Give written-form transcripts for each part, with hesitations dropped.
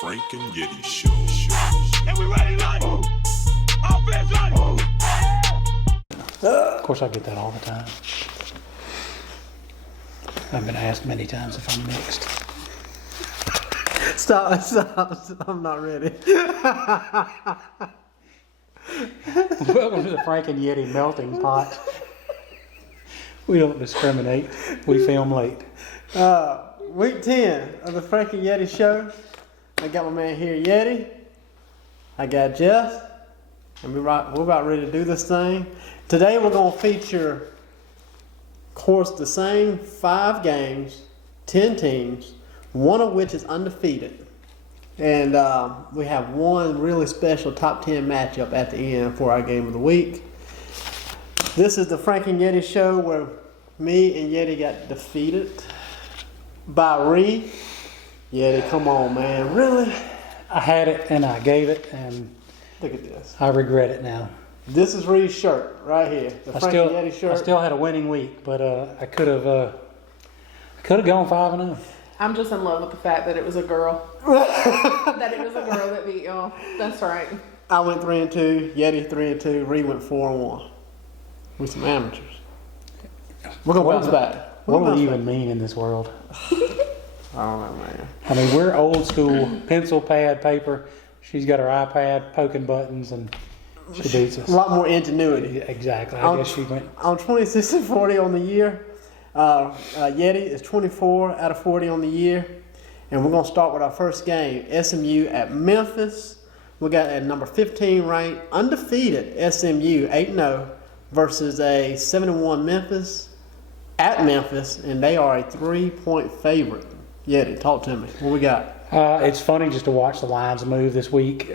Frank and Yeti Show. And we ready, like, offense, like. Of course, I get that all the time. I've been asked many times if I'm mixed. Stop, I'm not ready. Welcome to the Frank and Yeti melting pot. We don't discriminate. We film late. Week 10 of the Frank and Yeti Show. I got my man here, Yeti. I got Jeff. And we're about ready to do this thing. Today we're going to feature, of course, the same 5 games, 10 teams, one of which is undefeated. And we have one really special top 10 matchup at the end for our game of the week. This is the Frank and Yeti Show where me and Yeti got defeated by Ree. Yeti, come on, man. Really? I had it and I gave it, and Look at this. I regret it now. This is Ree's shirt right here. The Frank and Yeti shirt. I still had a winning week, but I could have gone 5-0. I'm just in love with the fact that it was a girl. That it was a girl that beat y'all. That's right. I went 3-2. Yeti 3-2. Ree went 4-1. We're some amateurs. We're gonna bounce back. What do we even mean in this world? I don't know, man. I mean, we're old school, pencil, pad, paper. She's got her iPad poking buttons, and she beats us. A lot more ingenuity. Exactly. I guess she went. I'm 26-40 on the year. Yeti is 24 out of 40 on the year. And we're going to start with our first game. SMU at Memphis. We got a number 15 ranked, undefeated SMU 8-0 versus a 7-1 Memphis at Memphis. And they are a 3-point favorite. Yeti, talk to me. What we got? It's funny just to watch the lines move this week.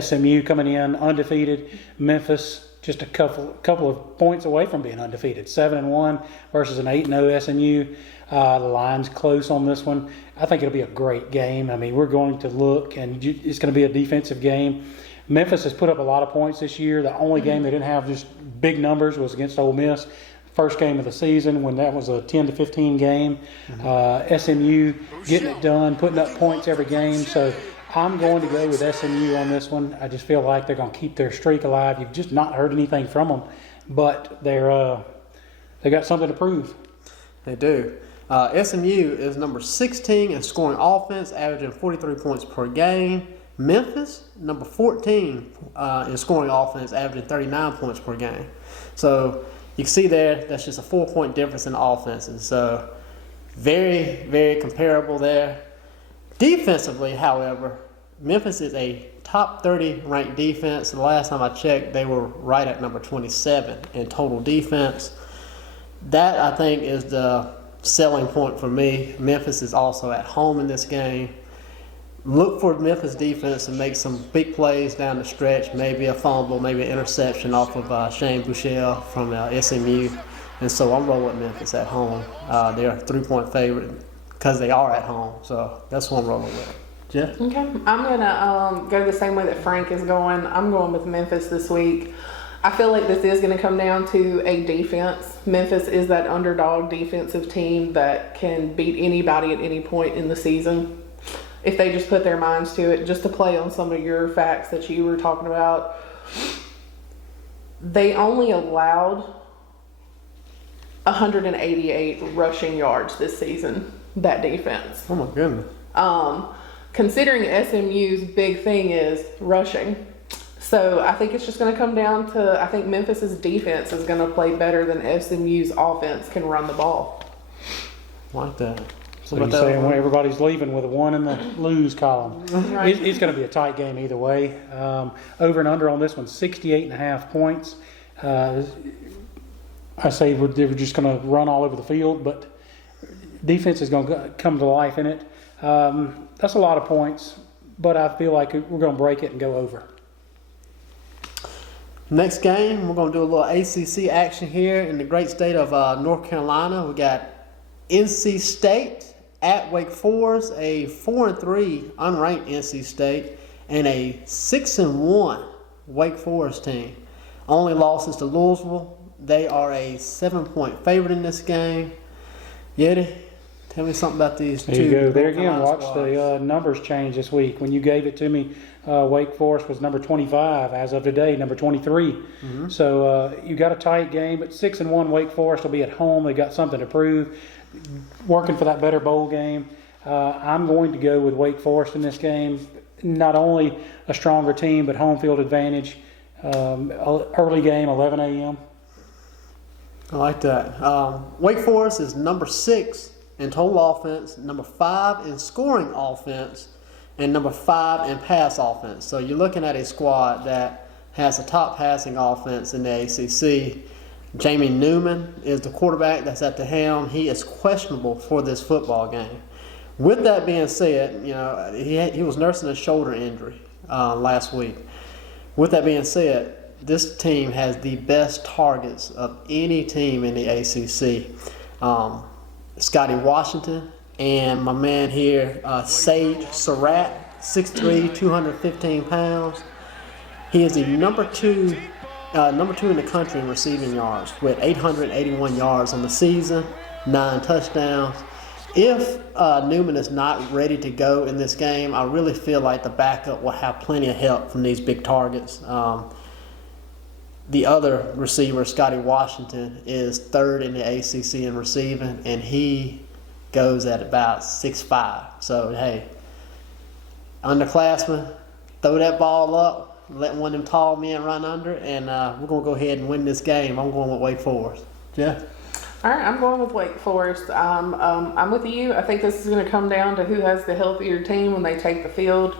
SMU coming in undefeated. Memphis just a couple of points away from being undefeated. 7-1 versus an 8-0 SMU. The line's close on this one. I think it'll be a great game. I mean, we're going to look, and it's going to be a defensive game. Memphis has put up a lot of points this year. The only game they didn't have just big numbers was against Ole Miss. First game of the season when that was a 10-15 game. SMU getting it done, putting up points every game. So I'm going to go with SMU on this one. I just feel like they're going to keep their streak alive. You've just not heard anything from them, but they got something to prove. They do. SMU is number 16 in scoring offense, averaging 43 points per game. Memphis, number 14 in scoring offense, averaging 39 points per game. So you can see there, that's just a 4-point difference in offenses. So very, very comparable there. Defensively, however, Memphis is a top 30 ranked defense. The last time I checked, they were right at number 27 in total defense. That, I think, is the selling point for me. Memphis is also at home in this game. Look for Memphis defense to make some big plays down the stretch, maybe a fumble, maybe an interception off of Shane Buechele from SMU. And so I'm rolling with Memphis at home. They're a 3-point favorite because they are at home. So that's who I'm rolling with. Jeff? Okay. I'm going to go the same way that Frank is going. I'm going with Memphis this week. I feel like this is going to come down to a defense. Memphis is that underdog defensive team that can beat anybody at any point in the season if they just put their minds to it. Just to play on some of your facts that you were talking about, they only allowed 188 rushing yards this season, that defense. Oh, my goodness. Considering SMU's big thing is rushing. So I think it's just going to come down to, I think Memphis's defense is going to play better than SMU's offense can run the ball. Like that. So you're saying when everybody's leaving with a 1 in the lose column. Right. It's going to be a tight game either way. Over and under on this one, 68.5 points. I say they were just going to run all over the field, but defense is going to come to life in it. That's a lot of points, but I feel like we're going to break it and go over. Next game, we're going to do a little ACC action here in the great state of North Carolina. We got NC State at Wake Forest, a 4-3 unranked NC State, and a 6-1 Wake Forest team. Only losses to Louisville. They are a 7-point favorite in this game. Yeti, Tell me something about these There two. you go. There North again, Carolina watch squads. the numbers change this week. When you gave it to me, Wake Forest was number 25. As of today, number 23. So you got a tight game, but 6-1 Wake Forest will be at home. They got something to prove. Working for that better bowl game. I'm going to go with Wake Forest in this game. Not only a stronger team, but home field advantage. Early game, 11 a.m. I like that. Wake Forest is number 6 in total offense, number 5 in scoring offense, and number 5 in pass offense. So you're looking at a squad that has a top passing offense in the ACC. Jamie Newman is the quarterback that's at the helm. He is questionable for this football game. With that being said, you know, he was nursing a shoulder injury last week. With that being said, this team has the best targets of any team in the ACC. Scotty Washington and my man here, Sage Surratt, 6'3", 215 pounds. He is the number two in the country in receiving yards with 881 yards on the season, 9 touchdowns. If Newman is not ready to go in this game, I really feel like the backup will have plenty of help from these big targets. The other receiver, Scotty Washington, is 3rd in the ACC in receiving, and he goes at about 6'5". So, hey, underclassmen, throw that ball up, let one of them tall men run under, and we're going to go ahead and win this game. I'm going with Wake Forest. Jeff? All right, I'm going with Wake Forest. I'm with you. I think this is going to come down to who has the healthier team when they take the field.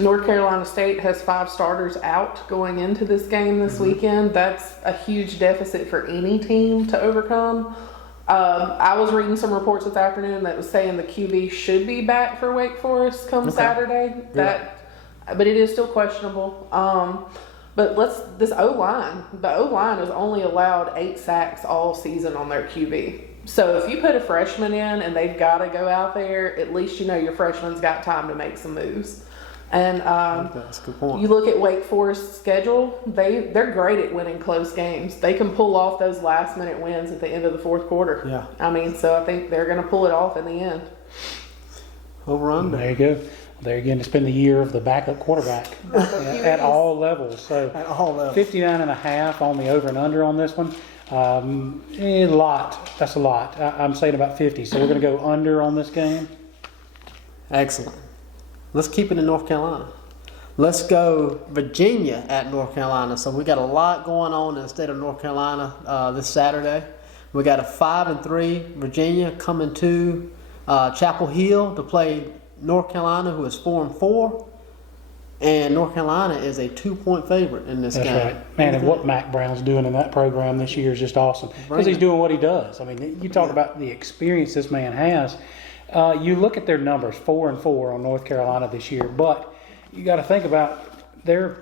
North Carolina State has 5 starters out going into this game this weekend. That's a huge deficit for any team to overcome. I was reading some reports this afternoon that was saying the QB should be back for Wake Forest come Saturday. But it is still questionable. But this O-line, the O-line has only allowed 8 sacks all season on their QB. So if you put a freshman in and they've got to go out there, at least you know your freshman's got time to make some moves. And That's a good point. you look at Wake Forest's schedule, they're great at winning close games. They can pull off those last minute wins at the end of the 4th quarter. Yeah. I mean, so I think they're going to pull it off in the end. Over under. There you go. There again, it's been the year of the backup quarterback at all levels. So At all levels. 59.5 on the over and under on this one. A lot. That's a lot. I'm saying about 50. So we're going to go under on this game. Excellent. Let's keep it in North Carolina. Let's go Virginia at North Carolina. So we got a lot going on in the state of North Carolina this Saturday. We got a 5-3 Virginia coming to Chapel Hill to play North Carolina, who is 4-4. And North Carolina is a 2-point favorite in this That's game. right. Man, and what Mac Brown's doing in that program this year is just awesome. Because he's doing what he does. I mean, you talk about the experience this man has. You look at their numbers, 4-4 on North Carolina this year. But you got to think about they're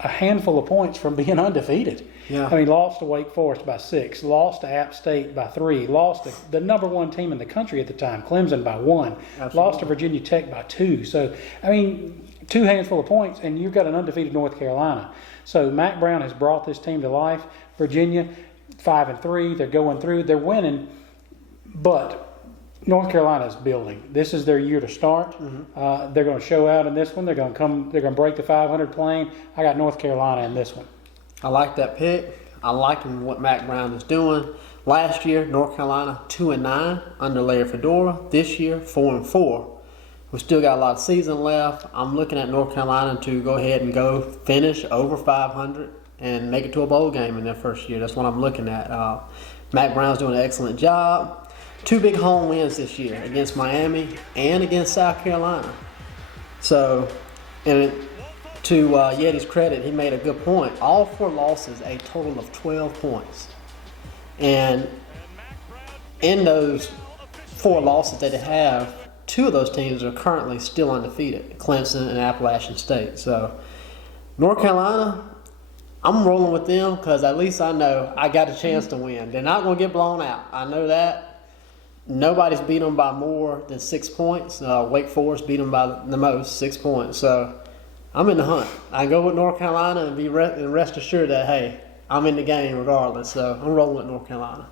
a handful of points from being undefeated. Yeah. I mean, lost to Wake Forest by 6, lost to App State by 3, lost to the number 1 team in the country at the time, Clemson, by 1, Absolutely. lost to Virginia Tech by 2. So, I mean, 2 handful of points, and you've got an undefeated North Carolina. So Mac Brown has brought this team to life. Virginia, 5-3, they're going through, they're winning, but North Carolina is building. This is their year to start. They're going to show out in this one. They're going to break the 500 plane. I got North Carolina in this one. I like that pick. I like what Mac Brown is doing. Last year, North Carolina 2-9 under Larry Fedora. This year, 4-4. We still got a lot of season left. I'm looking at North Carolina to go ahead and go finish over 500 and make it to a bowl game in their first year. That's what I'm looking at. Mac Brown's doing an excellent job. 2 big home wins this year against Miami and against South Carolina. So, and to Yeti's credit, he made a good point. All 4 losses, a total of 12 points. And in those 4 losses that they have, 2 of those teams are currently still undefeated, Clemson and Appalachian State. So, North Carolina, I'm rolling with them because at least I know I got a chance to win. They're not going to get blown out. I know that. Nobody's beat them by more than 6 points. Wake Forest beat them by the most, 6 points. So, I'm in the hunt. I can go with North Carolina and rest assured that, hey, I'm in the game regardless. So I'm rolling with North Carolina.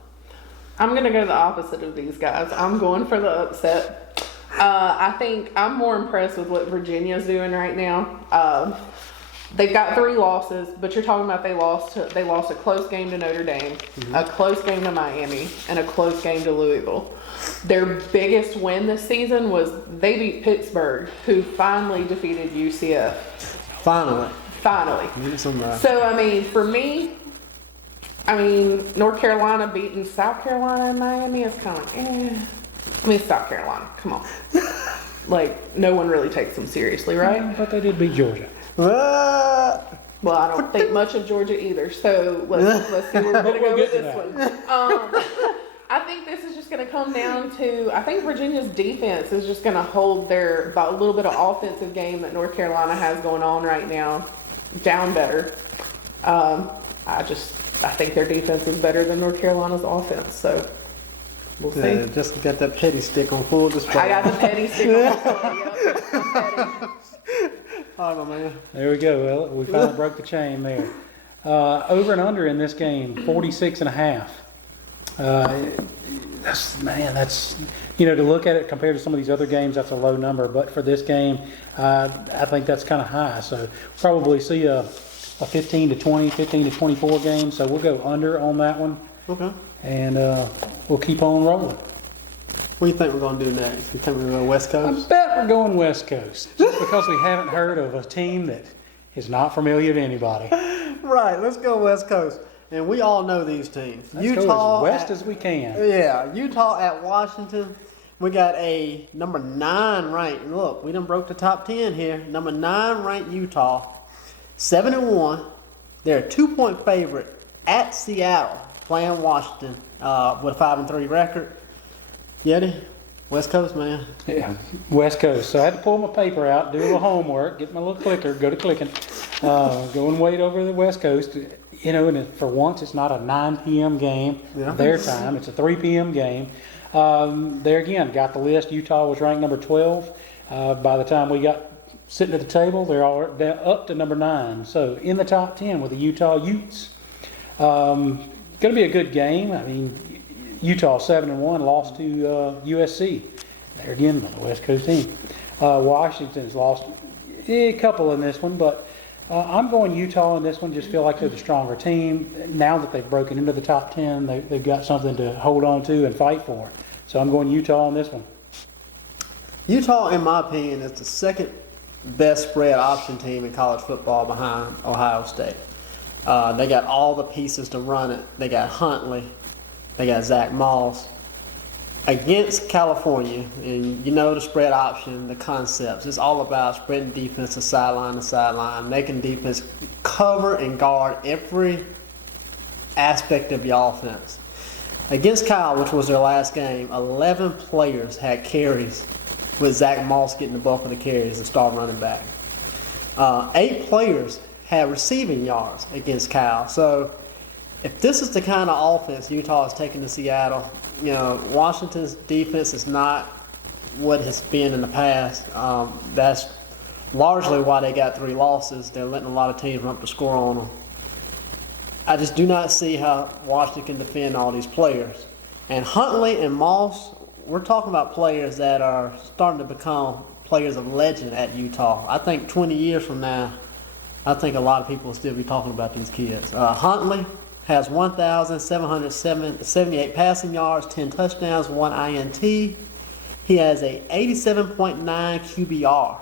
I'm going to go the opposite of these guys. I'm going for the upset. I think I'm more impressed with what Virginia's doing right now. They've got 3 losses, but you're talking about they lost a close game to Notre Dame, a close game to Miami, and a close game to Louisville. Their biggest win this season was they beat Pittsburgh, who finally defeated UCF. Finally. So, I mean, for me, North Carolina beating South Carolina and Miami is kind of like, South Carolina, come on. Like, no one really takes them seriously, right? But they did beat Georgia. What? Well, I don't think much of Georgia either, so let's see where we're going to go with this one. I think this is just going to come down to, I think Virginia's defense is just going to hold their, about a little bit of offensive game that North Carolina has going on right now down better. I think their defense is better than North Carolina's offense, so we'll see. Yeah, just got that petty stick on full display. I got the petty stick on full, All right, my man. There we go. Well, we finally broke the chain there. Over and under in this game, 46.5. That's to look at it compared to some of these other games, that's a low number. But for this game, I think that's kind of high. So probably see a 15 to 20, 15 to 24 game. So we'll go under on that one. Okay. And we'll keep on rolling. What do you think we're going to do next? You think we're going to go West I Coast? bet we're going West Coast. Just because we haven't heard of a team that is not familiar to anybody. Right, let's go West Coast. And we all know these teams. Let's Utah go as west as we can. Yeah, Utah at Washington. We got a number 9 ranked. Look, we done broke the top 10 here. Number 9 ranked Utah, 7-1. They're a 2-point favorite at Seattle, playing Washington with a 5-3 record. Yeti, West Coast, man. Yeah, West Coast. So I had to pull my paper out, do a little homework, get my little clicker, go to clicking, go and wait over the West Coast. And for once, it's not a 9 p.m. game, their time. It's a 3 p.m. game. There again, got the list. Utah was ranked number 12. By the time we got sitting at the table, they're all up to number 9. So in the top 10 with the Utah Utes. Going to be a good game. I mean, Utah 7-1 lost to USC. There again, the West Coast team. Washington's lost a couple in this one, but I'm going Utah in this one. Just feel like they're the stronger team. Now that they've broken into the top 10, they've got something to hold on to and fight for. So I'm going Utah on this one. Utah, in my opinion, is the second best spread option team in college football behind Ohio State. They got all the pieces to run it. They got Huntley. They got Zach Moss. Against California, and the spread option, the concepts, it's all about spreading defense to sideline to sideline, making defense cover and guard every aspect of your offense. Against Cal, which was their last game, 11 players had carries with Zach Moss getting the bulk of the carries and star running back. 8 players had receiving yards against Cal. So if this is the kind of offense Utah is taking to Seattle, Washington's defense is not what it's been in the past. That's largely why they got 3 losses. They're letting a lot of teams run up the score on them. I just do not see how Washington can defend all these players. And Huntley and Moss, we're talking about players that are starting to become players of legend at Utah. I think 20 years from now, I think a lot of people will still be talking about these kids. Huntley has 1,778 passing yards, 10 touchdowns, 1 INT. He has a 87.9 QBR.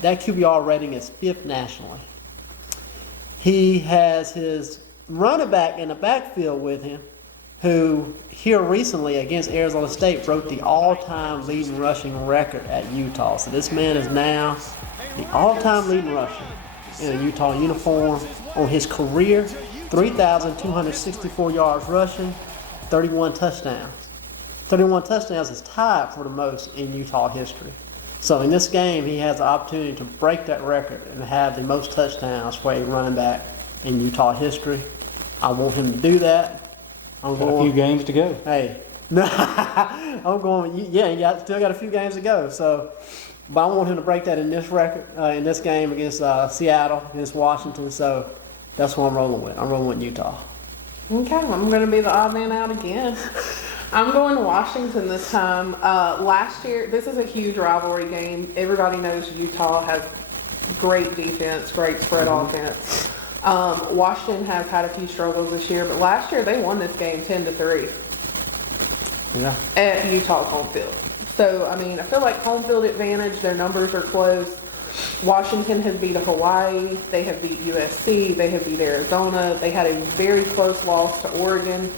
That QBR rating is 5th nationally. He has his running back in the backfield with him, who here recently against Arizona State broke the all-time leading rushing record at Utah. So this man is now the all-time leading rusher in a Utah uniform on his career. 3,264 yards rushing, 31 touchdowns. 31 touchdowns is tied for the most in Utah history. So in this game, he has the opportunity to break that record and have the most touchdowns for a running back in Utah history. I want him to do that. Got a few games to go. Hey, I'm going. Yeah, still got a few games to go. So, but I want him to break that in this record, in this game against Seattle, against Washington. So. That's what I'm rolling with. I'm rolling with Utah. Okay, I'm going to be the odd man out again. I'm going to Washington this time. Last year, this is a huge rivalry game. Everybody knows Utah has great defense, great spread offense. Washington has had a few struggles this year, but last year they won this game 10-3 at Utah's home field. So, I mean, I feel like home field advantage, their numbers are close. Washington has beat Hawaii, they have beat USC, they have beat Arizona, they had a very close loss to Oregon.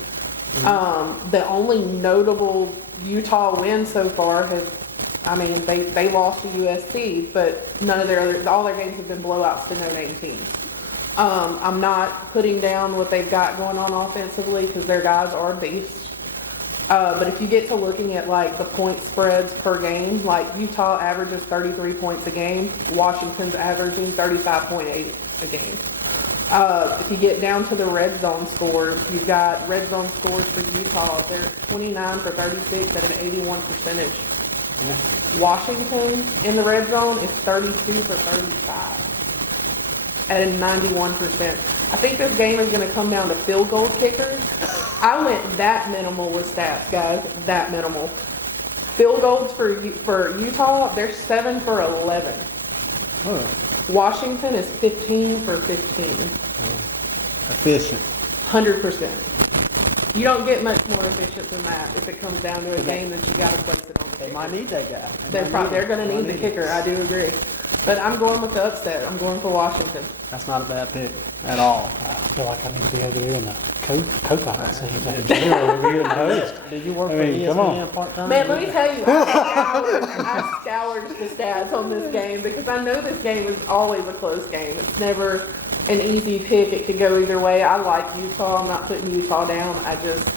The only notable Utah win so far they lost to USC, but all their games have been blowouts to no-name teams. I'm not putting down what they've got going on offensively because their guys are beasts. But if you get to looking at like the point spreads per game, like Utah averages 33 points a game, Washington's averaging 35.8 a game. If you get down to the red zone scores, you've got red zone scores for Utah. They're 29 for 36 at an 81 percentage. Washington in the red zone is 32 for 35 at a 91%. I think this game is going to come down to field goal kickers. I went that minimal with stats, guys. That minimal. Field goals for Utah, they're 7 for 11. Oh, Washington is 15 for 15. efficient. 100%. You don't get much more efficient than that if it comes down to a game that you got to place it on the They kicker. might need that guy. They're going to need the kicker. I do agree. But I'm going with the upset. I'm going for Washington. That's not a bad pick at all. I feel like I need to be over there in the co-pilot seat. Over here in the host. Did you work I for mean, come on. ESPN part-time? Man, let me tell you, I scoured the stats on this game because I know this game is always a close game. It's never an easy pick. It could go either way. I like Utah. I'm not putting Utah down. I just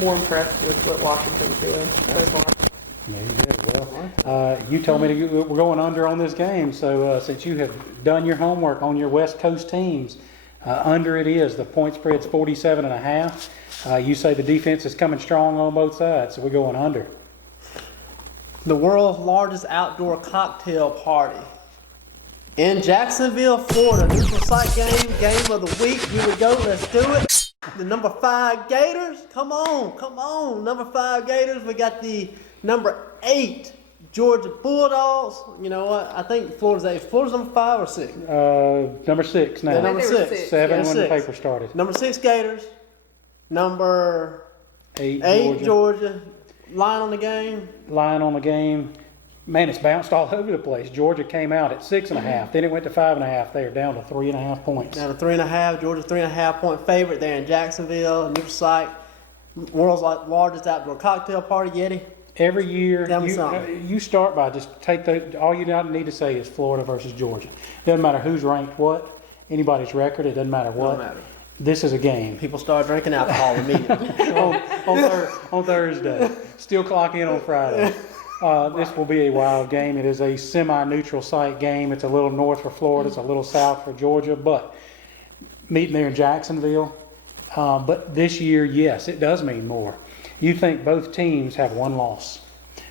more impressed with what Washington's doing so far. There you go. Well, you told me we're going under on this game, so since you have done your homework on your West Coast teams, under it is. The point spread's 47.5. You say the defense is coming strong on both sides, so we're going under. The world's largest outdoor cocktail party in Jacksonville, Florida. Neutral site game of the week. Here we go. Let's do it. The number 5 Gators. Come on. Number 5 Gators. We got the number 8 Georgia Bulldogs. You know what? I think Florida's number 5 or 6. Number 6 now. They're number I think they were 6. 6. 7 Yeah, when 6. the paper started. Number 6 Gators. Number 8 Georgia. Line on the game. Line on the game. Man, it's bounced all over the place. Georgia came out at 6.5. Then it went to 5.5. They are down to 3.5 points. Down to 3.5. Georgia 3.5 point favorite there in Jacksonville. Neutral site. World's largest outdoor cocktail party. Yeti. Every year, Tell me something. you start by just all you need to say is Florida versus Georgia. Doesn't matter who's ranked what, anybody's record, it doesn't matter what. Don't matter. This is a game. People start drinking alcohol immediately. on Thursday. Still clock in on Friday. This will be a wild game. It is a semi-neutral site game. It's a little north for Florida. It's a little south for Georgia. But meeting there in Jacksonville. But this year, yes, it does mean more. You think both teams have one loss.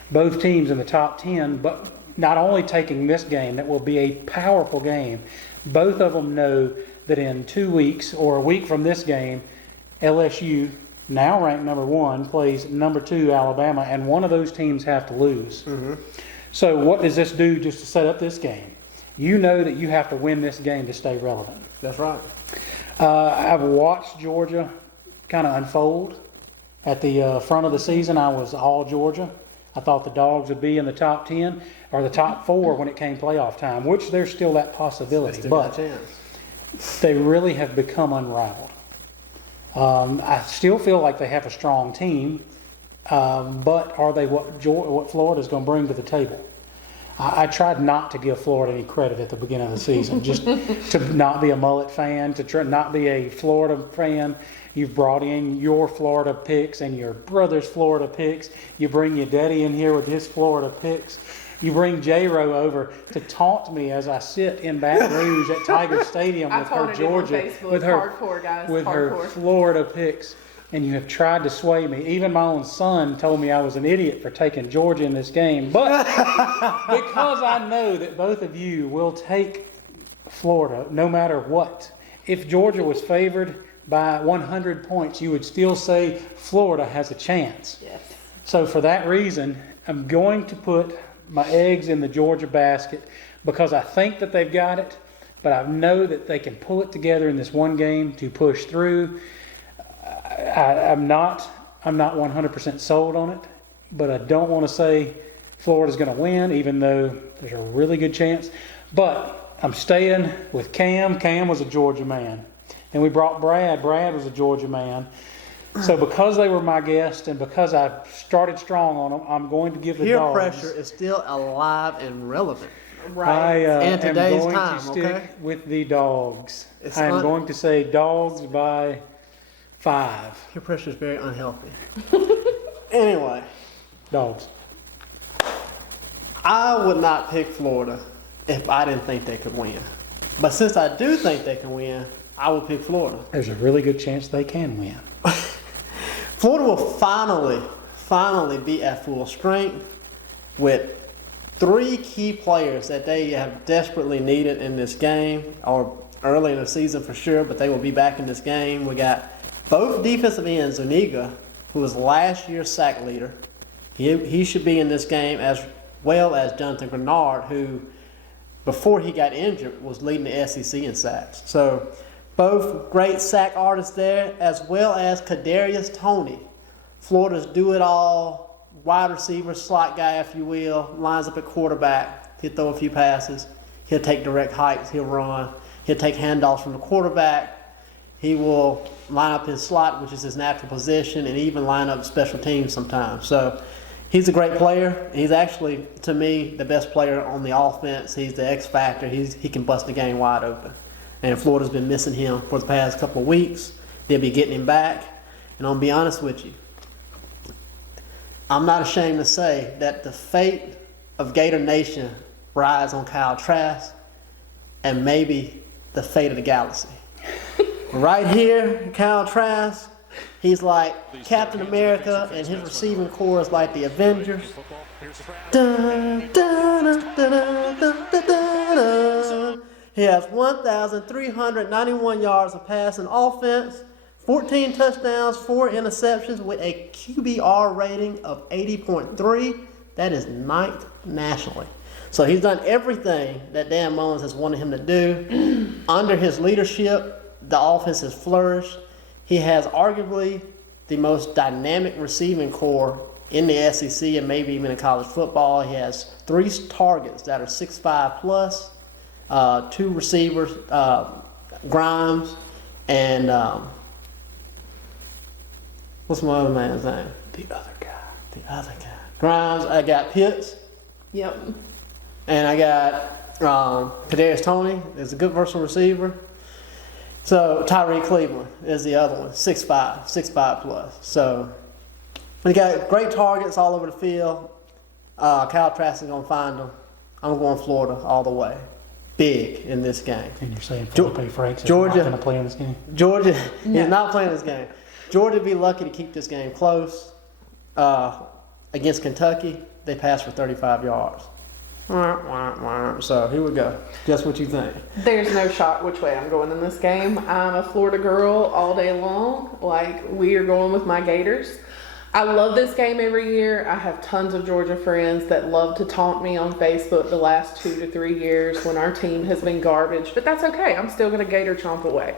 Both teams in the top 10, but not only taking this game, that will be a powerful game. Both of them know that in 2 weeks or a week from this game, LSU, now ranked number 1, plays number 2 Alabama, and one of those teams have to lose. Mm-hmm. So what does this do just to set up this game? You know that you have to win this game to stay relevant. That's right. I've watched Georgia kind of unfold. At the front of the season, I was all Georgia. I thought the Dogs would be in the top 10 or the top 4 when it came playoff time, which there's still that possibility. But they really have become unrivaled. I still feel like they have a strong team, but are they what Florida's going to bring to the table? I tried not to give Florida any credit at the beginning of the season, just to not be a mullet fan, to try not be a Florida fan. You've brought in your Florida picks and your brother's Florida picks. You bring your daddy in here with his Florida picks. You bring J-Ro over to taunt me as I sit in Baton Rouge at Tiger Stadium with her Georgia, with her hardcore, guys. with hardcore. her Florida picks. And you have tried to sway me. Even my own son told me I was an idiot for taking Georgia in this game. But because I know that both of you will take Florida no matter what. If Georgia was favored, by 100 points, you would still say Florida has a chance. Yes. So for that reason, I'm going to put my eggs in the Georgia basket because I think that they've got it, but I know that they can pull it together in this one game to push through. I'm not 100% sold on it, but I don't want to say Florida's going to win, even though there's a really good chance. But I'm staying with Cam. Cam was a Georgia man. And we brought Brad. Brad was a Georgia man. So because they were my guest and because I started strong on them, I'm going to give the Peer dogs. pressure is still alive and relevant. Right. I In am today's going time, to stick okay? with the dogs. It's I am going to say dogs by 5. Peer pressure is very unhealthy. Anyway, Dogs. I would not pick Florida if I didn't think they could win. But since I do think they can win, I will pick Florida. There's a really good chance they can win. Florida will finally be at full strength with 3 key players that they have desperately needed in this game, or early in the season for sure, but they will be back in this game. We got both defensive ends, Zuniga, who was last year's sack leader. He should be in this game, as well as Jonathan Grenard, who, before he got injured, was leading the SEC in sacks. So both great sack artists there, as well as Kadarius Toney, Florida's do-it-all wide receiver, slot guy, if you will, lines up at quarterback. He'll throw a few passes. He'll take direct hikes. He'll run. He'll take handoffs from the quarterback. He will line up his slot, which is his natural position, and even line up special teams sometimes. So he's a great player. He's actually, to me, the best player on the offense. He's the X factor. He can bust the game wide open. And Florida's been missing him for the past couple of weeks. They'll be getting him back. And I'll be honest with you, I'm not ashamed to say that the fate of Gator Nation rides on Kyle Trask and maybe the fate of the galaxy. Right here, Kyle Trask, he's like Captain America, and his receiving corps is like the Avengers. Dun, dun, dun, dun, dun, dun, dun, dun. He has 1,391 yards of passing offense, 14 touchdowns, 4 interceptions with a QBR rating of 80.3. That is 9th nationally. So he's done everything that Dan Mullins has wanted him to do. Under his leadership, the offense has flourished. He has arguably the most dynamic receiving corps in the SEC and maybe even in college football. He has 3 targets that are 6'5 plus, 2 receivers, Grimes, and what's my other man's name? The other guy. Grimes. I got Pitts. Yep. And I got Kadarius Toney is a good versatile receiver. So Tyree Cleveland is the other one, 6'5 plus. So we got great targets all over the field. Kyle Trask is going to find them. I'm going Florida all the way. Big in this game. And you're saying Felipe Franks is Georgia, not going to play in this game? Georgia, he's not playing this game. Georgia would be lucky to keep this game close. Against Kentucky, they passed for 35 yards. So here we go. Guess what you think? There's no shot which way I'm going in this game. I'm a Florida girl all day long. Like, we are going with my Gators. I love this game every year. I have tons of Georgia friends that love to taunt me on Facebook the last 2 to 3 years when our team has been garbage, but that's okay. I'm still going to Gator chomp away.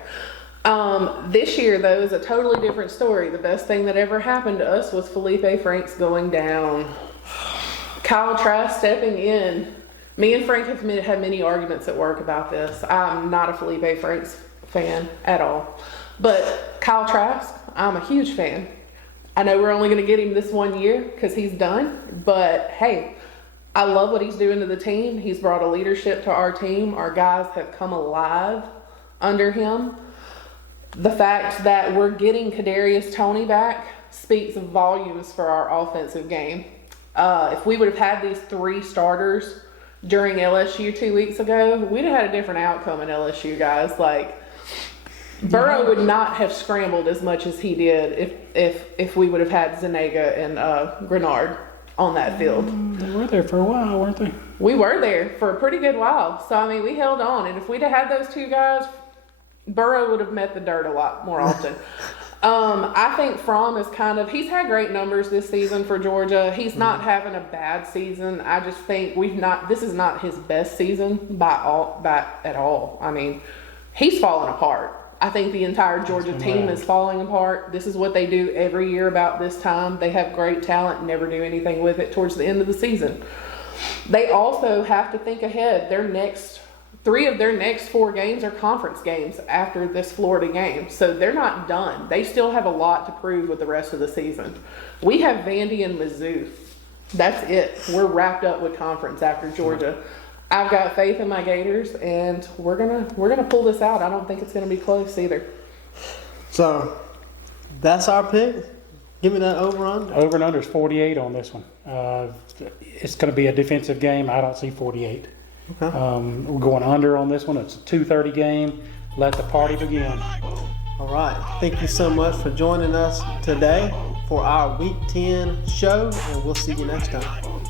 This year, though, is a totally different story. The best thing that ever happened to us was Felipe Franks going down. Kyle Trask stepping in. Me and Frank have had many arguments at work about this. I'm not a Felipe Franks fan at all. But Kyle Trask, I'm a huge fan. I know we're only going to get him this 1 year because he's done. But, hey, I love what he's doing to the team. He's brought a leadership to our team. Our guys have come alive under him. The fact that we're getting Kadarius Toney back speaks volumes for our offensive game. If we would have had these 3 starters during LSU 2 weeks ago, we'd have had a different outcome in LSU, guys. Like, Burrow would not have scrambled as much as he did if we would have had Zuniga and Grenard on that field. They were there for a while, weren't they? We were there for a pretty good while. So, I mean, we held on. And if we'd have had those 2 guys Burrow would have met the dirt a lot more often. I think Fromm is he's had great numbers this season for Georgia. He's not having a bad season. I just think this is not his best season at all. I mean, he's falling apart. I think the entire Georgia team is falling apart. This is what they do every year about this time. They have great talent, never do anything with it towards the end of the season. They also have to think ahead. Three of their next 4 games are conference games after this Florida game. So they're not done. They still have a lot to prove with the rest of the season. We have Vandy and Mizzou. That's it. We're wrapped up with conference after Georgia. I've got faith in my Gators, and we're gonna pull this out. I don't think it's gonna be close either. So that's our pick. Give me that over/under. Over and under is 48 on this one. It's going to be a defensive game. I don't see 48. Okay. We're going under on this one. It's a 2:30 game. Let the party begin. All right. Thank you so much for joining us today for our Week 10 show, and we'll see you next time.